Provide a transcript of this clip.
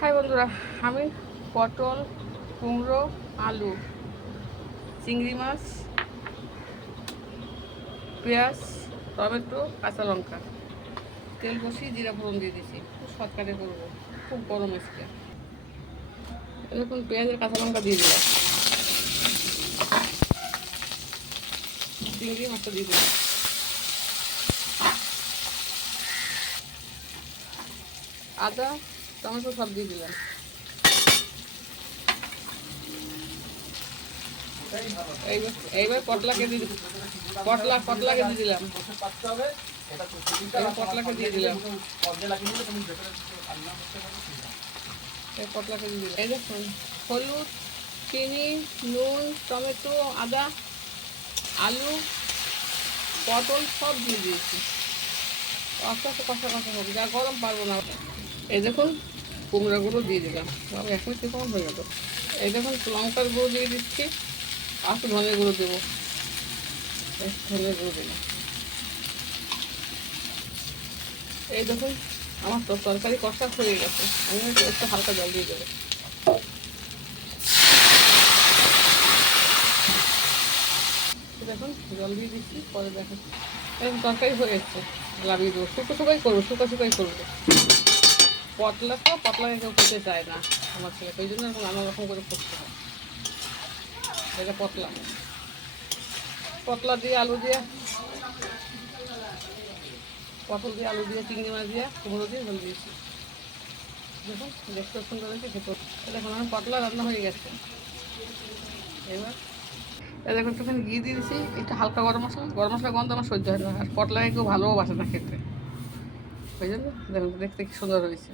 High বন্ধুরা, আমি পটল, কুমড়ো, আলু, চিংড়ি মাছ, পেঁয়াজ, টমেটো, কাঁচা লঙ্কা। তেল বসিয়ে জিরা ফোড়ন দিয়ে দিয়েছি। খুব শর্টকাটে করব। খুব গরম আজকে। এরকম পেঁয়াজের কাঁচা লঙ্কা দিয়ে দিলাম। চিংড়ি মাছটা দিয়ে দিলাম। আদা টমেটো সব দিয়ে দিলাম। এইবার পটলাকে দিয়ে পটলা পটলাকে দিয়ে দিলাম। পটলাকে দিয়ে দিলাম। পটলাকে দিয়ে দিলাম। এই দেখুন, হলুদ, চিনি, নুন, টমেটো, আদা, আলু, পটল সব দিয়ে দিয়েছি। আস্তে আস্তে কষা কষা হবে যা গরম পারব না। এই দেখুন, কুমড়াগুলো দিয়ে দিলাম। বাবা এখন কম হয়ে গেল। এই দেখুন, লঙ্কার গুঁড়ো দিয়ে দিচ্ছি। আর ধনের গুঁড়ো দেবো। ধনের গুঁড়ো দিলাম। এই দেখুন, আমার তো তরকারি কষা হয়ে গেছে। আমি একটু হালকা জল দিয়ে দেবো। দেখুন, জল দিয়ে দিচ্ছি, পরে দেখুন। তরকারি হয়ে এসছে। লাভিয়ে দেবো। শুকো শুকাই করব শুকো শুকাই করব। পটলা তো পটলাকে কেউ খেতে চায় না আমার ছেলেকে ওই জন্য এরকম নানা রকম করে করতে হয়। এটা পটলা। পটলা দিয়ে আলু দিয়ে, পটল দিয়ে আলু দিয়ে, চিংড়ি মাছ দিয়ে, কুমড়ো দিয়ে ঝোল দিয়েছি। দেখুন, দেখতে সুন্দর হয়েছে খেতে দেখুন, আমার পটলা রান্না হয়ে গেছে। এবার দেখুন, একটুখানি ঘি দিয়ে দিয়েছি, একটু হালকা গরম মশলা। গরম মশলা গন্ধ আমার সহ্য হয় না, আর পটলাকে কেউ ভালোও বাসে না খেতে। জন্য দেখুন দেখতে কি সুন্দর হয়েছে।